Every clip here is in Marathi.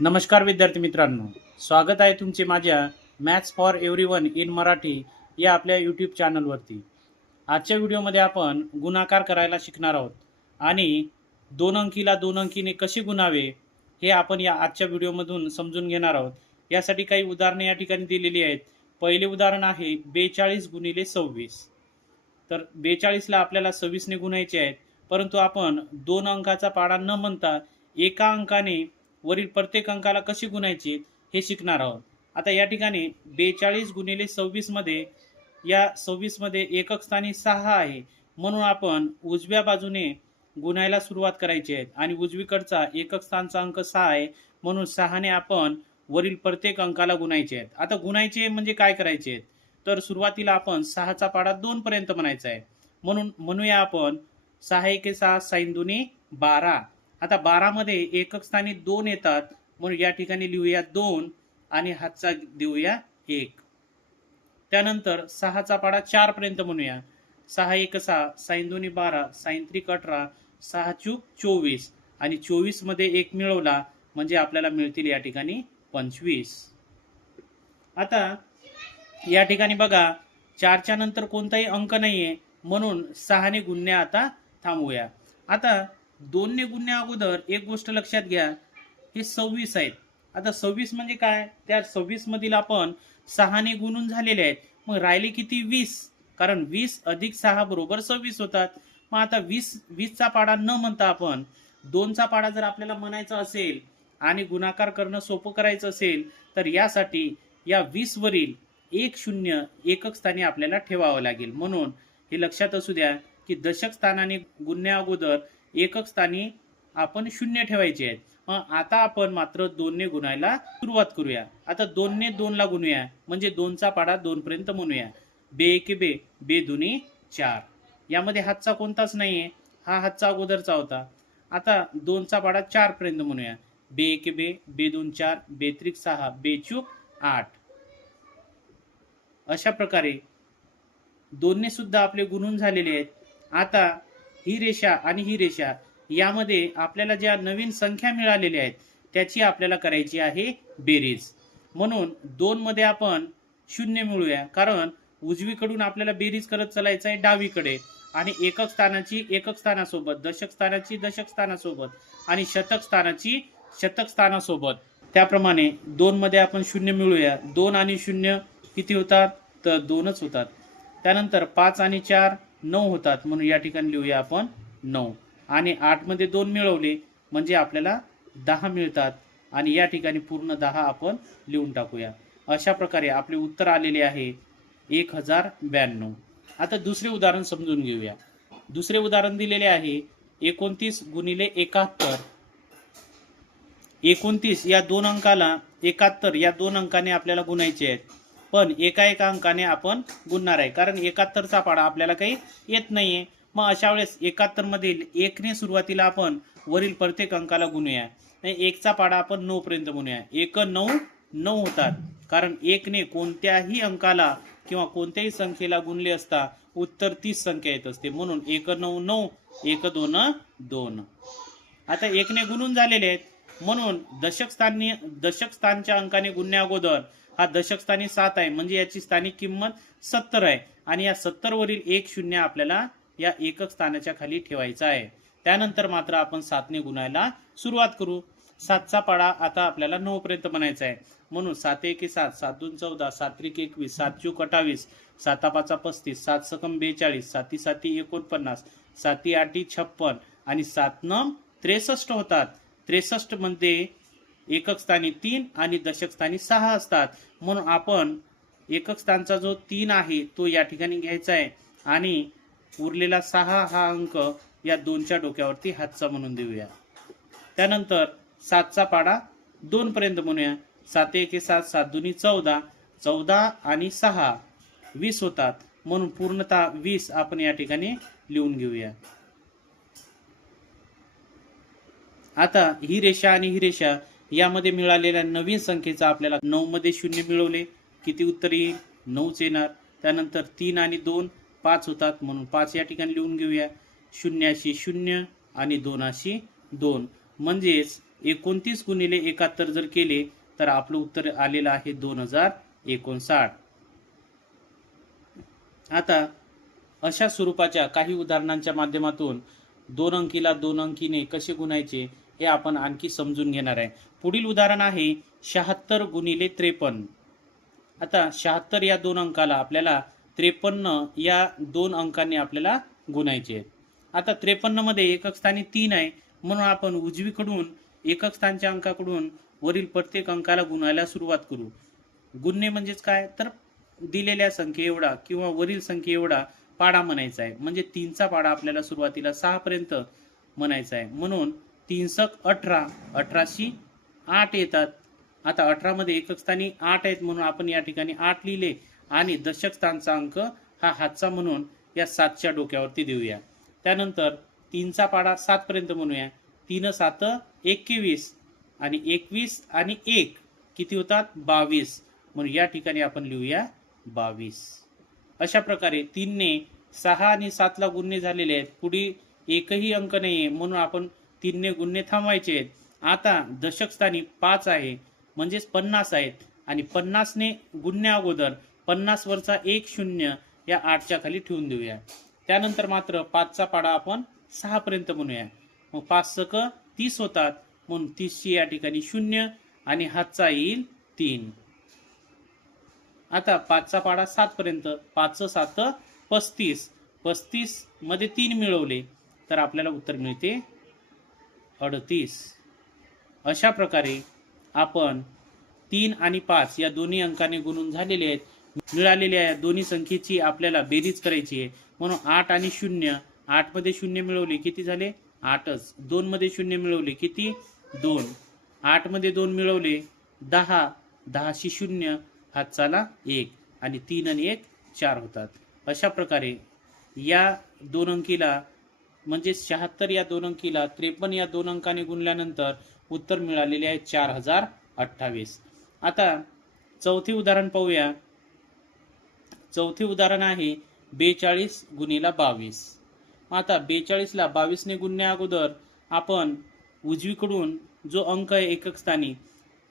नमस्कार विद्यार्थी मित्रांनो, स्वागत आहे तुमचे माझ्या maths for everyone in Marathi या आपल्या यूट्यूब चॅनलवरती। आजच्या व्हिडिओमध्ये आपण गुणाकार करायला शिकणार आहोत आणि दोन अंकीला दोन अंकीने कसे गुणावे हे आपण या आजच्या व्हिडिओमधून समजून घेणार आहोत। यासाठी काही उदाहरणे या ठिकाणी दिलेली आहेत। पहिले उदाहरण आहे 42 गुणिले 26। तर 42ला आपल्याला 26ने गुणायचे आहेत, परंतु आपण दोन अंकाचा पाढा न म्हणता एका अंकाने वरील प्रत्येक अंकाला कशी गुणायचे हे शिकणार आहोत। आता या ठिकाणी 42 गुणिले 26 मध्ये या 26 मध्ये एकक स्थानी 6 आहे, म्हणून आपण उजव्या बाजूने गुणायला सुरुवात करायची आहे आणि उजवीकडचा एकक स्थानचा अंक 6 आहे, म्हणून 6 ने आपण वरील प्रत्येक अंकाला गुणायचे आहेत। आता गुणायचे म्हणजे काय करायचे आहेत, तर सुरुवातीला आपण 6चा पाढा 2 पर्यंत म्हणायचा आहे, म्हणून म्हणूया आपण 6 एके 6 6 दुनी 12। आता 12 मध्ये एकक स्थानी 2 येतात, म्हणून या ठिकाणी लिहूया 2 आणि हातचा देऊया 1। त्यानंतर 6चा पाढा 4 पर्यंत म्हणूया। 6 एक 6 6 दुनी 12 6 त्रिक 18 6 चूक 24 आणि 24 मध्ये 1 मिळवला म्हणजे आपल्याला मिळतील या ठिकाणी 25। आता या ठिकाणी बघा 4च्या नंतर कोणताही अंक नाहीये, म्हणून 6 ने गुणणे आता थांबवूया। आता 2 ने गुणण्या अगोदर एक गोष्ट लक्षात घ्या, हे 26 आहेत। आता 26 म्हणजे काय, त्या 26 मधील आपण 6 ने गुणून झालेले आहेत, मग राहिले किती 20, कारण 20 अधिक 6 बरोबर 26 होतात। मग आता 20चा पाढा न म्हणता आपण 2चा पाढा जर आपल्याला म्हणायचा असेल आणि गुणाकार करणं सोपं करायचं असेल, तर यासाठी या 20 वरील 1 0 एकक स्थानी आपल्याला ठेवावं लागेल। म्हणून हे लक्षात असू द्या की दशक स्थानाने गुणण्या अगोदर एकक स्थानी आपण 0 ठेवायचे आहेत। मग आता आपण मात्र 2 ने गुणायला सुरुवात करूया। आता 2 ने 2 ला गुणूया, म्हणजे 2चा पाढा 2 पर्यंत म्हणूया। बे एके बे, बे दुनी 4। यामध्ये हातचा कोणताच नाहीये, हा हातचा अगोदरचा होता। आता 2चा पाढा 4 पर्यंत म्हणूया। बे एके बे, बे दोन 4 बे त्रिक 6 बे चूक 8। अशा प्रकारे 2 ने सुद्धा आपले गुणून झालेले आहेत। आता ही रेषा आणि ही रेषा यामध्ये आपल्याला ज्या नवीन संख्या मिळालेल्या आहेत त्याची आपल्याला करायची आहे बेरीज। म्हणून 2 मध्ये आपण 0 मिळूया, कारण उजवीकडून आपल्याला बेरीज करत चालायचं आहे डावीकडे, आणि एकक स्थानाची एकक स्थानासोबत, दशक स्थानाची दशक स्थानासोबत आणि शतक स्थानाची शतक स्थानासोबत। त्याप्रमाणे 2 मध्ये आपण 0 मिळूया। 2 आणि 0 किती होतात, तर 2च होतात। त्यानंतर 5 आणि 4 9 होतात, म्हणून या ठिकाणी लिहूया आपण 9। आणि 8 मध्ये 2 मिळवले म्हणजे आपल्याला 10 मिळतात, आणि या ठिकाणी पूर्ण 10 आपण लिहून टाकूया। अशा प्रकारे आपले उत्तर आलेले आहे 1092। आता दुसरे उदाहरण समजून घेऊया। दुसरे उदाहरण दिलेले आहे 29 गुणिले 71। 29 या दोन अंकाला 71 या दोन अंकाने आपल्याला गुणायचे आहेत, पण एका एका अंकाने आपण गुणणार आहे, कारण 71चा पाढा आपल्याला काही येत नाहीये। मग अशा वेळेस 71 मधील 1 ने सुरुवातीला आपण वरील प्रत्येक अंकाला गुणूया। 1चा पाढा आपण 9 पर्यंत म्हणूया। 1 9 9 होतात, कारण 1 ने कोणत्याही अंकाला किंवा कोणत्याही संख्येला गुणले असता उत्तर 30 संख्या येत असते, म्हणून 1 9 9 1 2 2। आता 1 ने गुणून झालेले आहेत, म्हणून दशक स्थानच्या अंकाने गुणण्या अगोदर हा दशक स्थानी 7 आहे, म्हणजे याची स्थानिक किंमत 70 आहे, आणि या 70 वरील 1 0 आपल्याला या एकक स्थानाच्या खाली ठेवायचा आहे। त्यानंतर मात्र आपण 7 ने गुणायला सुरुवात करू। 7चा पाढा आता आपल्याला 9 पर्यंत म्हणायचा आहे, म्हणून 7 एके 7 7 2 14 7 त्रिक 21 7 चूक 28 7 5 35 7 सकम 42 7 7 49 7 8 56 आणि 7 9 63 होतात। 63 मध्ये एकक स्थानी 3 आणि दशक स्थानी 6 असतात, म्हणून आपण एकक स्थानचा जो 3 आहे तो या ठिकाणी घ्यायचा आहे, आणि उरलेला 6 हा अंक या 2च्या डोक्यावरती हातचा म्हणून देऊया। त्यानंतर 7चा पाढा 2 पर्यंत म्हणूया। 7 एके 7 7 दुनी 14 14 आणि 6 20 होतात, म्हणून पूर्णतः 20 आपण या ठिकाणी लिहून घेऊया। आता ही रेषा आणि ही रेषा यामध्ये मिळालेल्या नवीन संख्येचा आपल्याला 9 मध्ये 0 मिळवले, किती उत्तर येईल, 9च येणार। त्यानंतर 3 आणि 2 5 होतात, म्हणून 5 या ठिकाणी लिहून घेऊया। 0 0 आणि 2 2, म्हणजेच 29 गुणिले 71 जर केले तर आपलं उत्तर आलेलं आहे 2059. आता अशा स्वरूपाच्या काही उदाहरणांच्या माध्यमातून 2 अंकीला 2 अंकीने कसे गुणायचे हे आपण आणखी समजून घेणार आहे. पुढील उदाहरण आहे 76 गुणिले 53. आता 76 या 2 अंकाला आपल्याला 53 या 2 अंकांनी आपल्याला गुणायचे. आता 53 मध्ये एकक स्थानी 3 आहे, म्हणून आपण उजवीकडून एकक स्थानच्या अंकाकडून वरील प्रत्येक अंकाला गुणायला सुरुवात करू. गुणणे म्हणजेच काय, तर दिलेल्या संख्ये एवढा किंवा वरील संख्ये एवढा पाडा म्हणायचा आहे. म्हणजे 3चा पाडा आपल्याला सुरुवातीला 6 पर्यंत म्हणायचा आहे. म्हणून 3 × 18, 18शी 8 येतात. आता 18 मध्ये एकक स्थानी 8 आहेत, म्हणून आपण या ठिकाणी 8 लिहिले आणि दशक स्थानचा अंक हा हातचा म्हणून या 7च्या डोक्यावरती देऊया. त्यानंतर 3चा पाडा 7 पर्यंत म्हणूया. 3 7 21 आणि 21 आणि 1 किती होतात, 22. म्हणून या ठिकाणी आपण लिहूया 22. अशा प्रकारे 3 ने 6 आणि 7 ला गुणणे झालेले आहेत. पुढे एकही अंक नाहीये, म्हणून आपण 3 ने गुणणे थांबवायचे आहेत. आता दशक स्थानी 5 आहे, म्हणजेच 50 आहेत आणि 50 ने गुणण्या अगोदर 50 वरचा 1 0 या 8च्या खाली ठेवून देऊया. त्यानंतर मात्र 5चा पाडा आपण 6 पर्यंत म्हणूया. मग 5 × 30 होतात, म्हणून 30ची या ठिकाणी 0 आणि हातचा येईल 3. आता 5चा पाडा 7 पर्यंत. 5 7 35. 35 मध्ये 3 मिळवले तर आपल्याला उत्तर मिळते 38. अशा प्रकारे आपण 3 आणि 5 या दोन्ही अंकाने गुणून झालेले आहेत. मिळालेल्या या दोन्ही संख्येची आपल्याला बेरीज करायची आहे. म्हणून 8 आणि 0, 8 मध्ये 0 मिळवले किती झाले, 8च. 2 मध्ये 0 मिळवले किती, 2. 8 मध्ये 2 मिळवले 10, 10शी 0 हातचाला 1 आणि 3 आणि 1 4 होतात. अशा प्रकारे या 2 अंकीला म्हणजे 76 या 2 अंकीला 53 या 2 अंकाने गुणल्यानंतर उत्तर मिळालेले आहे 4028. आता चौथे उदाहरण पाहूया. चौथे उदाहरण आहे 42 गुणिले 22. आता 42 ला 22 ने गुणण्या अगोदर आपण उजवीकडून जो अंक आहे एकक स्थानी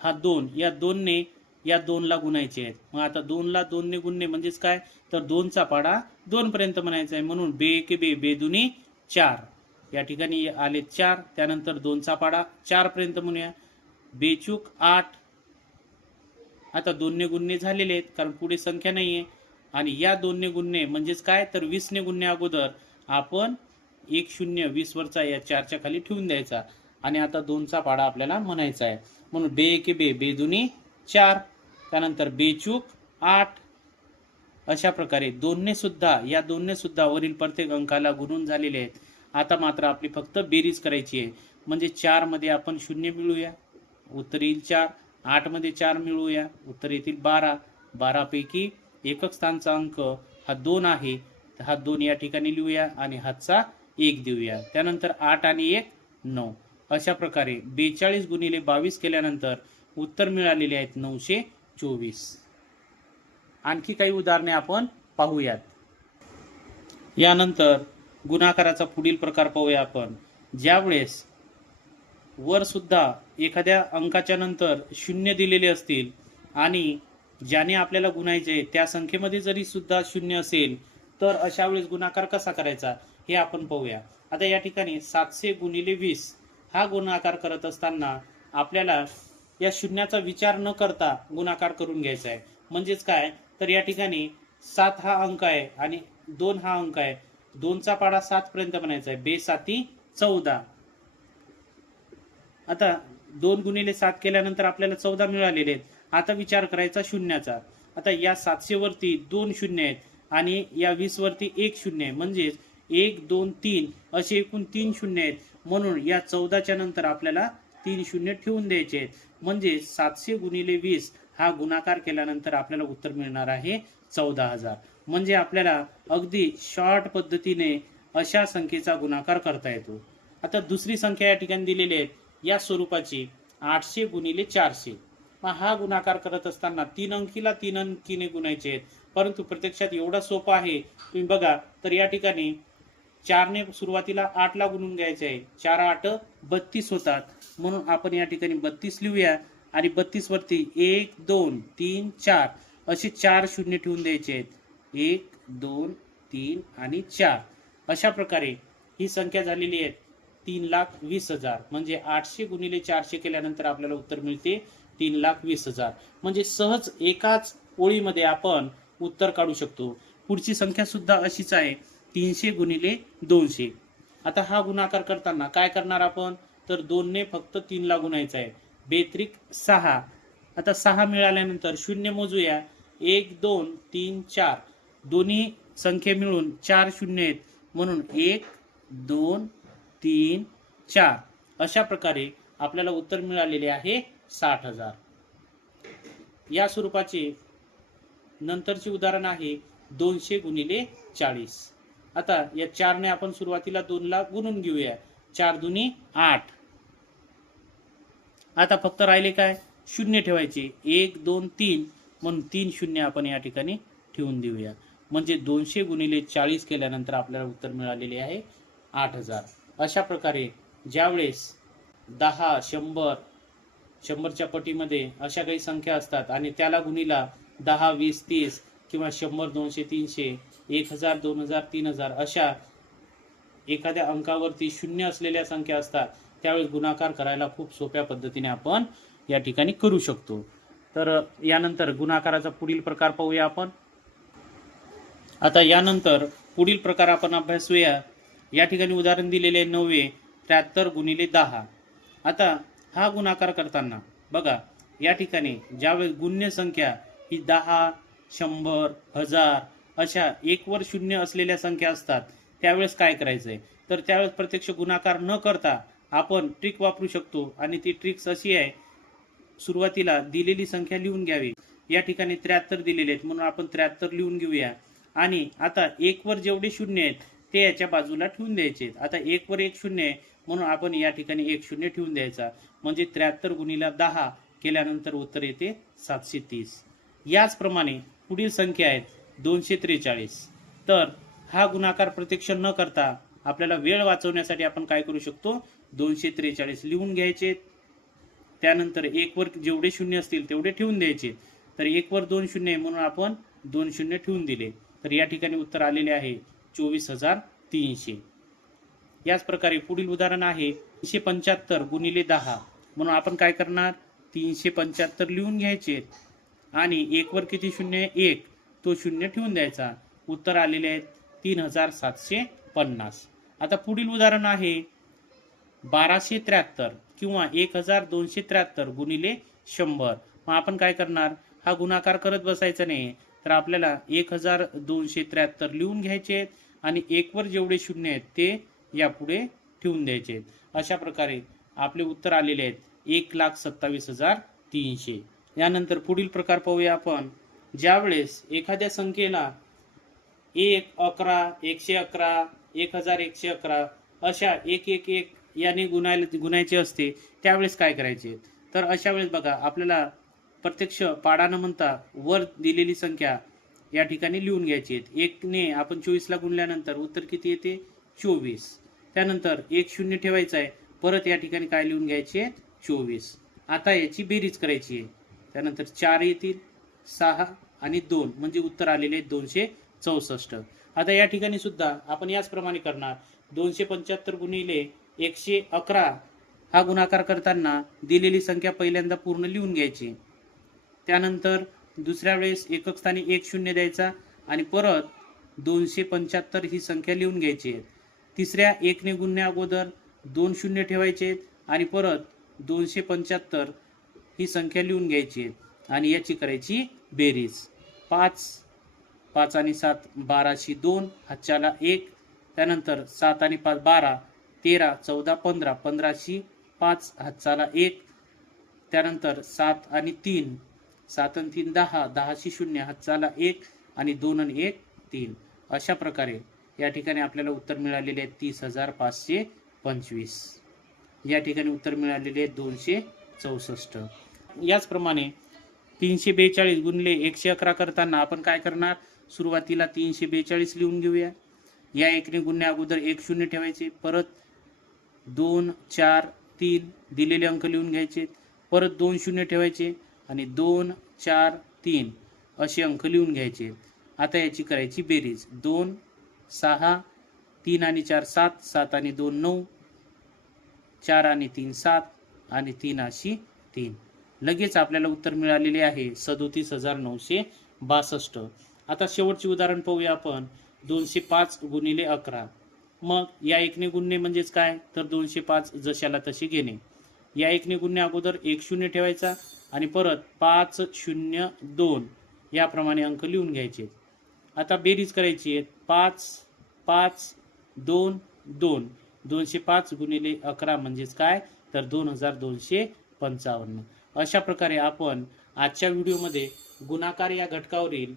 हा 2, या 2 ने या 2 ला गुणायचे आहेत. मग आता 2 ला 2 ने गुणणे म्हणजेच काय, तर 2चा पाडा 2 पर्यंत म्हणायचा आहे. म्हणून बे एके बे, बे दुनी 4. या ठिकाणी आले 4. त्यानंतर 2चा पाडा 4 पर्यंत म्हणूया. बेचूक 8. आता 2 ने गुणणे झालेले आहेत, कारण पुढे संख्या नाहीये. आणि या 2 ने गुणणे म्हणजेच काय, तर 20 ने गुणण्या अगोदर आपण 1 0 20 वरचा या 4च्या खाली ठेवून द्यायचा आणि आता 2चा पाडा आपल्याला म्हणायचा आहे. म्हणून बे एके बे, बे दुनी 4. त्यानंतर बेचूक 8. अशा प्रकारे 2 ने सुद्धा वरील प्रत्येक अंकाला गुणून झालेले आहेत. आता मात्र आपली फक्त बेरीज करायची आहे. म्हणजे 4 मध्ये आपण 0 मिळवूया, उत्तर येईल 4. 8 मध्ये 4 मिळवूया, उत्तर येतील 12. 12 पैकी एकक स्थानचा अंक हा 2 आहे, तर हा 2 या ठिकाणी लिहूया आणि हातचा 1 देऊया. त्यानंतर 8 आणि 1 9. अशा प्रकारे 42 गुणिले 22 केल्यानंतर उत्तर मिळालेले आहेत 924. आणखी काही उदाहरणे आपण पाहूयात. यानंतर गुणाकाराचा पुढील प्रकार पाहूया आपण. ज्यावेळेस वर सुद्धा एखाद्या अंकाच्या नंतर 0 दिलेले असतील आणि ज्याने आपल्याला गुणायचे त्या संख्येमध्ये जरी सुद्धा 0 असेल तर अशा वेळेस गुणाकार कसा करायचा हे आपण पाहूया. आता या ठिकाणी 700 गुणिले 20 हा गुणाकार करत असताना आपल्याला या शून्याचा विचार न करता गुणाकार करून घ्यायचा आहे. म्हणजेच काय, तर या ठिकाणी 7 हा अंक आहे आणि 2 हा अंक आहे. 2चा पाडा 7 पर्यंत बनायचा आहे. बे 7 14. आता 2 गुणिले 7 केल्यानंतर आपल्याला 14 मिळालेले आहेत. आता विचार करायचा शून्याचा. आता या 700 वरती 2 शून्य आहेत आणि या 20 वरती 1 शून्य आहे. म्हणजेच 1 2 3 असे एकूण 3 शून्य आहेत. म्हणून या 14च्या नंतर आपल्याला 3 शून्य ठेवून द्यायचे आहेत. म्हणजे 700 गुणिले 20 हा गुणाकार केल्यानंतर आपल्याला उत्तर मिळणार आहे 14000. म्हणजे आपल्याला अगदी शॉर्ट पद्धतीने अशा संख्येचा गुणाकार करता येतो. आता दुसरी संख्या या ठिकाणी दिलेली आहे या स्वरूपाची 800 गुणिले 400. हा गुणाकार करत असताना 3 अंकीला 3 अंकीने गुणायचे आहेत, परंतु प्रत्यक्षात एवढा सोपा आहे. तुम्ही बघा तर या ठिकाणी 4 ने सुरुवातीला 8 ला गुणून घ्यायचे आहे. 4 8 32 होतात म्हणून आपण या ठिकाणी 32 लिहूया आणि 32 वरती 1 2 3 4 असे 4 शून्य ठेवून द्यायचे आहेत. 1 2 3 आणि 4 अशा प्रकारे ही संख्या झालेली आहे 3,20,000. म्हणजे 800 गुणिले 400 केल्यानंतर आपल्याला उत्तर मिळते 3,20,000. म्हणजे सहज एकाच ओळीमध्ये आपण उत्तर काढू शकतो. पुढची संख्या सुद्धा अशीच आहे 300 गुणिले 200. आता हा गुणाकार करताना काय करणार आपण, तर 2 ने फक्त 3 ला गुणायचा आहे. बेत्रिक 6. आता 6 मिळाल्यानंतर शून्य मोजूया. 1 2 3 4 दोन्ही संख्या मिळून 4 शून्य आहेत म्हणून 1 2 3 4 अशा प्रकारे आपल्याला उत्तर मिळालेले आहे 60,000. या स्वरूपाचे नंतरचे उदाहरण आहे 200 गुणिले 40. आता या 4 ने आपण सुरुवातीला 2 ला गुणून घेऊया. 4 दुनी 8. आता फक्त राहिले काय, शून्य ठेवायचे. 1 2 3 म्हणून 3 शून्य आपण या ठिकाणी ठेवून देऊया. म्हणजे 200 गुणिले 40 केल्यानंतर आपल्याला उत्तर मिळालेले आहे 8,000. अशा प्रकारे ज्यावेळेस 10 100 100च्या पटीमध्ये अशा काही संख्या असतात आणि त्याला गुणीला 10 20 30 किंवा 100 200 300 1000 2000 3000 अशा एखाद्या अंकावरती शून्य असलेल्या संख्या असतात, त्यावेळेस गुणाकार करायला खूप सोप्या पद्धतीने आपण या ठिकाणी करू शकतो. तर यानंतर गुणाकाराचा पुढील प्रकार पाहूया आपण. आता यानंतर पुढील प्रकार आपण अभ्यासूया. या ठिकाणी उदाहरण दिलेले 9 73 गुणिले 10. आता हा गुणाकार करताना बघा या ठिकाणी ज्यावेळेस गुण्य संख्या ही 10 100 1000 अशा एकवर शून्य असलेल्या संख्या असतात, त्यावेळेस काय करायचंय, तर त्यावेळेस प्रत्यक्ष गुणाकार न करता आपण ट्रिक वापरू शकतो. आणि ती ट्रिक्स अशी आहे, सुरुवातीला दिलेली संख्या लिहून घ्यावी. या ठिकाणी 73 दिलेले आहेत म्हणून आपण 73 लिहून घेऊया. आणि आता 1 वर जेवढे शून्य आहेत ते याच्या बाजूला ठेवून द्यायचे. आता 1 वर 1 शून्य आहे म्हणून आपण या ठिकाणी 1 शून्य ठेवून द्यायचा. म्हणजे 73 गुणिले 10 केल्यानंतर उत्तर येते 730. याचप्रमाणे पुढील संख्या आहेत 243. तर हा गुणाकार प्रत्यक्ष न करता आपल्याला वेळ वाचवण्यासाठी आपण काय करू शकतो, 243 लिहून घ्यायचे. त्यानंतर 1 वर जेवढे शून्य असतील तेवढे ठेवून द्यायचे. तर 1 वर 2 शून्य म्हणून आपण 2 शून्य ठेवून दिले. तर या ठिकाणी उत्तर आलेले आहे 24,300. याच प्रकारे पुढील उदाहरण आहे 375 गुणिले 10. म्हणून आपण काय करणार, 375 लिहून घ्यायचे आणि 1 वर किती शून्य, 1 तो शून्य ठेवून द्यायचा. उत्तर आलेले आहेत 3,750. आता पुढील उदाहरण आहे 1273 किंवा 1273 गुणिले 100. मग आपण काय करणार, हा गुणाकार करत बसायचा नाही, तर आपल्याला 1273 लिहून घ्यायचे आणि 1 वर जेवढे शून्य आहेत ते यापुढे ठेवून द्यायचे. अशा प्रकारे आपले उत्तर आलेले आहेत 1,27,300. यानंतर पुढील प्रकार पाहूया आपण. ज्यावेळेस एखाद्या संख्येला 1 11 111 1111 अशा 111 याने गुणायचे असते, त्यावेळेस काय करायचे, तर अशा वेळेस बघा आपल्याला प्रत्यक्ष पाडा न म्हणता वर दिलेली संख्या या ठिकाणी लिहून घ्यायची आहे. 1 ने आपण 24 ला गुणल्यानंतर उत्तर किती येते, 24. त्यानंतर 1 शून्य ठेवायचा आहे. परत या ठिकाणी काय लिहून घ्यायचे, 24. आता याची बेरीज करायची आहे. त्यानंतर 4 येतील, 6 आणि 2 म्हणजे उत्तर आलेले 264. आता या ठिकाणी सुद्धा आपण याचप्रमाणे करणार. 275 गुणिले 111 हा गुणाकार करताना दिलेली संख्या पहिल्यांदा पूर्ण लिहून घ्यायची. त्यानंतर दुसऱ्या वेळेस एकक स्थानी 1 शून्य द्यायचा आणि परत 275 ही संख्या लिहून घ्यायची. तिसऱ्या 1 ने गुणण्या अगोदर 2 शून्य ठेवायचे आणि परत 275 ही संख्या लिहून घ्यायची आणि याची करायची बेरीज. 5 आणि 7 12शी 2 हातच्याला 1. त्यानंतर 7 आणि 5 12 13 14 15 15शी 5 हातच्याला 1. त्यानंतर 7 आणि 3 7 आणि 3 10 10शी 0 हातच्याला 1 आणि 2 आणि 1 3. अशा प्रकारे या ठिकाणी आपल्याला उत्तर मिळालेले आहे 30,525. या ठिकाणी उत्तर मिळालेले आहे 264. याचप्रमाणे 342 गुणिले 111 करताना आपण काय करणार, सुरुवातीला 342 लिहून घेऊया. या 1 ने गुणण्या अगोदर 1 शून्य ठेवायचे. परत 2 4 3 दिलेले अंक लिहून घ्यायचे, परत 2 शून्य ठेवायचे आणि 2 4 3 असे अंक लिहून घ्यायचे. आता याची करायची बेरीज. 2 6 3 आणि 4 7 7 आणि 2 9 4 आणि 3 7 आणि 3 अशी 3. लगेच आपल्याला उत्तर मिळालेले आहे 37,962. आता शेवटचे उदाहरण पाहूया आपण. 205 गुणिले 11. मग या एकने गुणणे म्हणजेच काय, तर 205 जशाला तसे घेणे. या एकने गुणणे अगोदर 1 शून्य ठेवायचा आणि परत 5 0 2 याप्रमाणे अंक लिहून घ्यायचे. आता बेरीज करायची आहे. 5 5 2 2 205 गुणिले 11 म्हणजेच काय, तर 2255. अशा प्रकारे आपण आजच्या व्हिडिओमध्ये गुणाकार या घटकावरील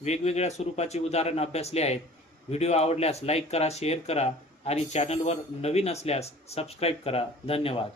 वेगवेगळ्या स्वरूपाचे उदाहरण अभ्यासले आहेत. व्हिडिओ आवडल्यास लाईक करा, शेअर करा आणि चॅनलवर नवीन असल्यास सबस्क्राईब करा. धन्यवाद.